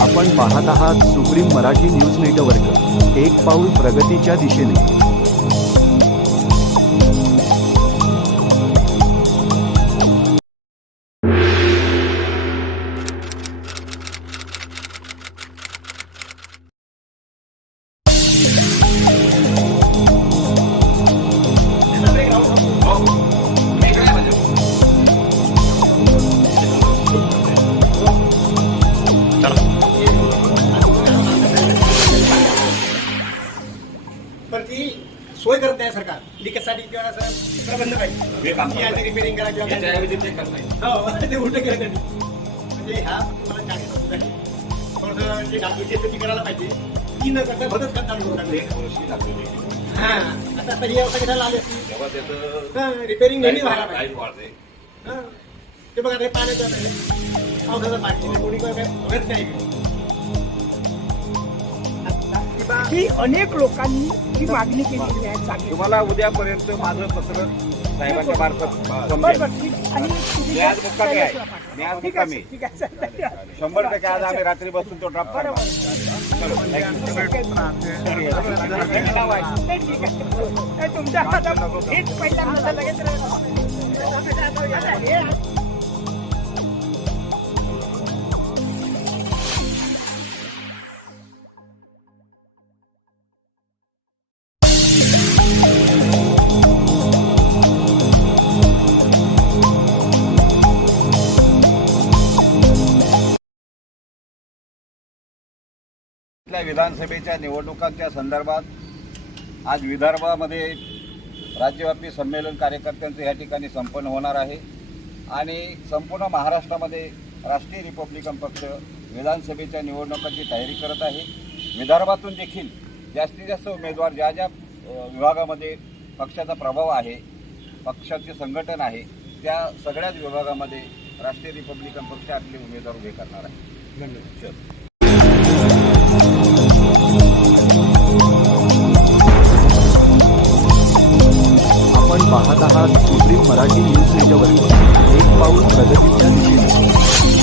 आपण पाहत आहात सुप्रीम मराठी न्यूज नेटवर्क. एक पाऊल प्रगतीच्या दिशेने. पण ती सोय करत नाही सरकार लिकेजसाठी किंवा असं प्रबंध पाहिजे रिपेरिंग करा किंवा काय. हो ते उलट केलं त्यांनी म्हणजे ह्या तुम्हाला चाळीस वर्ष झाली. थोडंसं जे डाकू जे ते करायला पाहिजे ती न करता मदत करता चालू करून टाकली. हा आता आता हे आता कशाला आले हा रिपेरिंग नेहमी व्हायला पाहिजे हा. ते बघा ते पाण्याचं आहे. पावसाचं पाणी कोणी काय बघत नाही ही अनेक लोकांनी ही मागणी केलेली आहे. तुम्हाला उद्यापर्यंत माझं पत्र साहेबांच्या मार्फत बरं, समजेल बरं, ठीक. आणि तुम्ही मी आज मुक्कामी आहे. मी आज ठीक मुक्कामी. आहे, ठीक आहे, चालेल. शंभर टक्के आज आम्ही रात्री बसून तो ड्राफ्ट बरोबर. काढणार. नाही, ठीक आहे. नाही, तुमच्या हातात हेच लगेच हे आपल्या विधानसभेच्या निवडणुकांच्या संदर्भात आज विदर्भामध्ये राज्यव्यापी संमेलन कार्यकर्त्यांचं या ठिकाणी संपन्न होणार आहे. आणि संपूर्ण महाराष्ट्रामध्ये राष्ट्रीय रिपब्लिकन पक्ष विधानसभेच्या निवडणुकांची तयारी करत आहे. विदर्भातून देखील जास्तीत जास्त उमेदवार ज्या ज्या विभागामध्ये पक्षाचा प्रभाव आहे पक्षाचे संघटन आहे त्या सगळ्याच विभागामध्ये राष्ट्रीय रिपब्लिकन पक्ष आपले उमेदवार उभे करणार आहे. धन्यवाद. पाहत आहात कृत्रिम मराठी न्यूज नेटवर्क एक पाऊल प्रगतीच्या दिशेने.